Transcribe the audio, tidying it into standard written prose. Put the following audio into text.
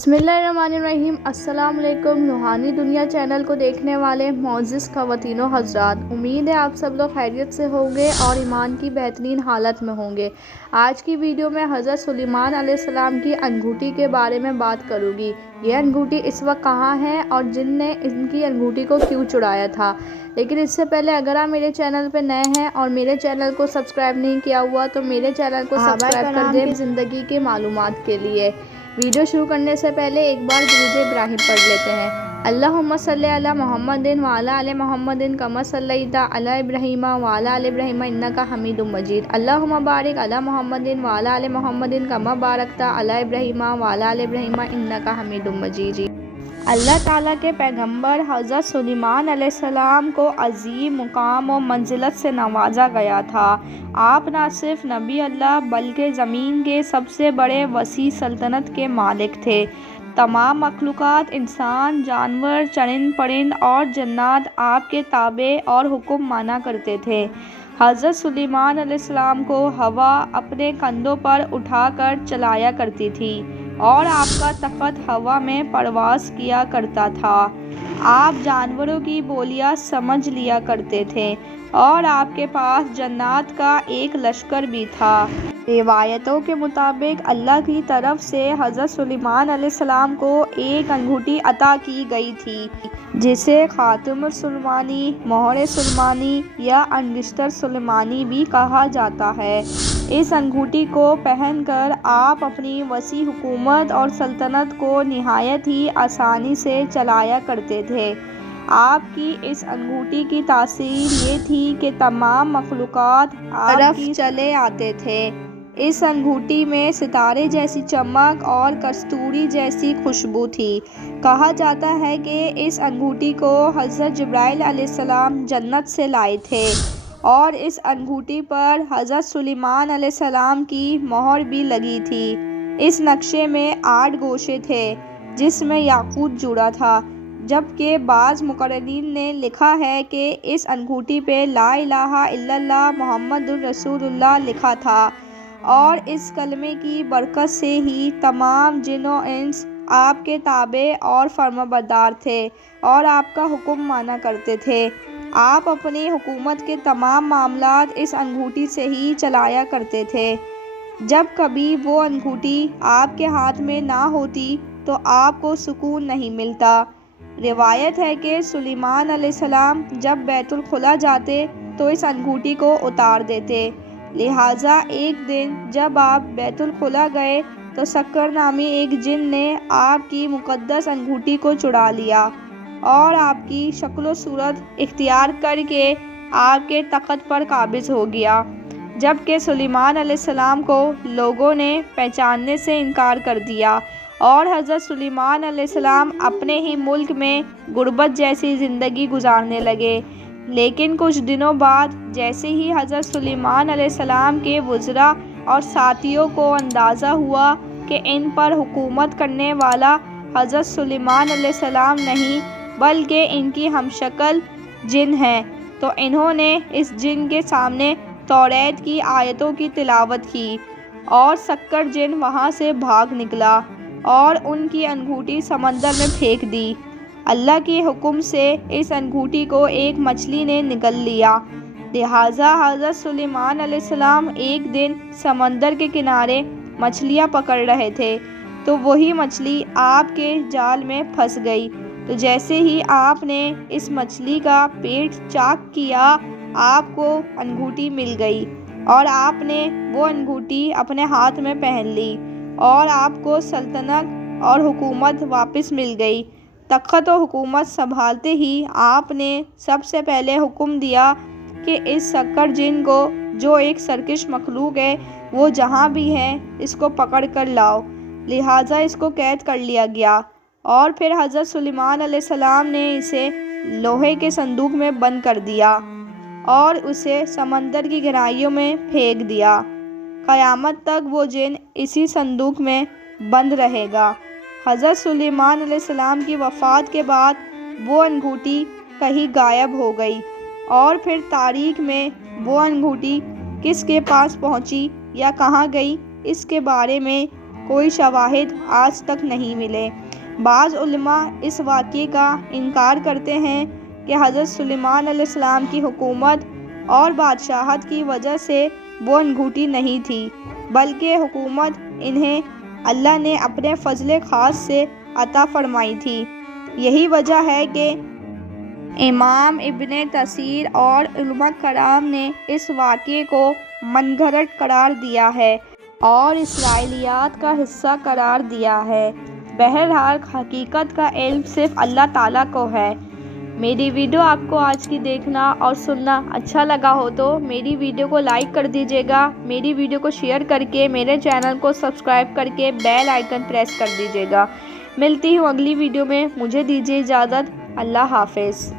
बिस्मिल्लाहिर्रहमानिर्रहीम। अस्सलाम वालेकुम। रूहानी दुनिया चैनल को देखने वाले मोअज़्ज़िज़ ख़वातीन व हज़रात, उम्मीद है आप सब लोग खैरियत से होंगे और ईमान की बेहतरीन हालत में होंगे। आज की वीडियो में हज़रत सुलेमान अलैहिस्सलाम की अंगूठी के बारे में बात करूँगी। ये अंगूठी इस वक्त कहाँ है और जिन ने इनकी अंगूठी को क्यों चुराया था। लेकिन इससे पहले अगर आप मेरे चैनल पर नए हैं और मेरे चैनल को सब्सक्राइब नहीं किया हुआ तो मेरे चैनल को सब्सक्राइब कर दें ज़िंदगी के मालूमात के लिए। वीडियो शुरू करने से पहले एक बार दुरूद इब्राहिम पढ़ लेते हैं। अल्लाहुम्मा सल्ली अला मुहम्मदिन व अला आलि मुहम्मदिन कमा सल्लैता अला इब्राहीम व अला आलि इब्राहीम इन्नका हमीदुम मजीद। अल्लाहुम्मा बारिक अला मुहम्मदिन व अला आलि मुहम्मदिन कमा बारकता अला इब्राहीम व अला आलि इब्राहीम इन्नका हमीदुम मजीद। अल्लाह ताला के पैगंबर हज़रत सुलेमान अलैहिस्सलाम को अज़ीम मुकाम और मंजिलत से नवाजा गया था। आप न सिर्फ नबी अल्लाह बल्कि ज़मीन के सबसे बड़े वसी सल्तनत के मालिक थे। तमाम मखलूक़ात, इंसान, जानवर, चरिंद परिंद और जन्नात आपके ताबे और हुक्म माना करते थे। हज़रत सुलेमान अलैहिस्सलाम को हवा अपने कंधों पर उठाकर चलाया करती थी और आपका तख़्त हवा में परवाज़ किया करता था। आप जानवरों की बोलियां समझ लिया करते थे और आपके पास जन्नात का एक लश्कर भी था। रिवायतों के मुताबिक अल्लाह की तरफ से हज़रत सुलेमान अलैहिस्सलाम को एक अंगूठी अता की गई थी जिसे ख़ातमुस सुलेमानी, मोहर सुलेमानी या अंगिश्तर सुलेमानी भी कहा जाता है। इस अंगूठी को पहनकर आप अपनी वसी हुकूमत और सल्तनत को निहायत ही आसानी से चलाया करते थे। आपकी इस अंगूठी की तासीर ये थी कि तमाम मखलूक़ात आपकी चले आते थे। इस अंगूठी में सितारे जैसी चमक और कस्तूरी जैसी खुशबू थी। कहा जाता है कि इस अंगूठी को हज़रत जिब्राइल अलैहिस्सलाम जन्नत से लाए थे और इस अंगूठी पर हज़रत सुलेमान अलैहिस्सलाम की मोहर भी लगी थी। इस नक्शे में 8 गोशे थे जिसमें याकूत जुड़ा था, जबकि बाज़ मुक़र्रिरीन ने लिखा है कि इस अंगूठी पे ला इलाहा इल्लल्लाह मुहम्मदुर रसूलुल्लाह लिखा था और इस कलमे की बरकत से ही तमाम जिन और इंस आपके ताबे और फर्माबरदार थे और आपका हुक्म माना करते थे। आप अपनी हुकूमत के तमाम मामलात इस अंगूठी से ही चलाया करते थे। जब कभी वो अंगूठी आपके हाथ में ना होती तो आपको सुकून नहीं मिलता। रिवायत है कि सुलेमान अलैहिस्सलाम जब बैतुल खुला जाते तो इस अंगूठी को उतार देते। लिहाजा एक दिन जब आप बैतुल खुला गए तो सक्कर नामी एक जिन ने आपकी मुक़द्दस अंगूठी को चुरा लिया और आपकी शक्ल सूरत इख्तियार करके आपके तख़्त पर काबिज़ हो गया, जबकि सुलेमान अलैहिस्सलाम को लोगों ने पहचानने से इनकार कर दिया और हज़रत सुलेमान अलैहिस्सलाम अपने ही मुल्क में गुर्बत जैसी ज़िंदगी गुजारने लगे। लेकिन कुछ दिनों बाद जैसे ही हज़रत सुलेमान अलैहिस्सलाम के वज़रा और साथियों को अंदाज़ा हुआ कि इन पर हुकूमत करने वाला हज़रत सुलेमान अलैहिस्सलाम नहीं बल्कि इनकी हमशक्ल जिन है, तो इन्होंने इस जिन के सामने तौरात की आयतों की तिलावत की और सक्कर जिन वहाँ से भाग निकला और उनकी अंगूठी समंदर में फेंक दी। अल्लाह के हुक्म से इस अंगूठी को एक मछली ने निगल लिया। लिहाजा हज़रत सुलेमान अलैहिस्सलाम एक दिन समंदर के किनारे मछलियाँ पकड़ रहे थे तो वही मछली आपके जाल में फंस गई। तो जैसे ही आपने इस मछली का पेट चाक किया आपको अंगूठी मिल गई और आपने वो अंगूठी अपने हाथ में पहन ली और आपको सल्तनत और हुकूमत वापस मिल गई। तख़्त और हुकूमत संभालते ही आपने सबसे पहले हुक्म दिया कि इस सक्कर जिन को, जो एक सरकश मखलूक है, वो जहाँ भी है इसको पकड़ कर लाओ। लिहाजा इसको कैद कर लिया गया और फिर हज़रत सुलेमान अलैहिस्सलाम ने इसे लोहे के संदूक में बंद कर दिया और उसे समंदर की गहराइयों में फेंक दिया। क़यामत तक वो जिन इसी संदूक में बंद रहेगा। हज़रत सुलेमान अलैहिस्सलाम की वफ़ात के बाद वो अंगूठी कहीं गायब हो गई और फिर तारीख़ में वो अंगूठी किसके पास पहुंची या कहाँ गई इसके बारे में کوئی شواہد آج تک نہیں ملے۔ بعض علماء اس واقعے کا انکار کرتے ہیں کہ حضرت سلیمان علیہ السلام کی حکومت اور بادشاہت کی وجہ سے وہ انگوٹھی نہیں تھی، بلکہ حکومت انہیں اللہ نے اپنے فضل خاص سے عطا فرمائی تھی۔ یہی وجہ ہے کہ امام ابن کثیر اور علماء کرام نے اس واقعے کو من گھڑت قرار دیا ہے اور اسرائیلیات کا حصہ قرار دیا ہے۔ بہرحال حقیقت کا علم صرف اللہ تعالیٰ کو ہے۔ میری ویڈیو آپ کو آج کی دیکھنا اور سننا اچھا لگا ہو تو میری ویڈیو کو لائک کر دیجیے گا، میری ویڈیو کو شیئر کر کے میرے چینل کو سبسکرائب کر کے بیل آئیکن پریس کر دیجیے گا۔ ملتی ہوں اگلی ویڈیو میں، مجھے دیجیے اجازت۔ اللہ حافظ۔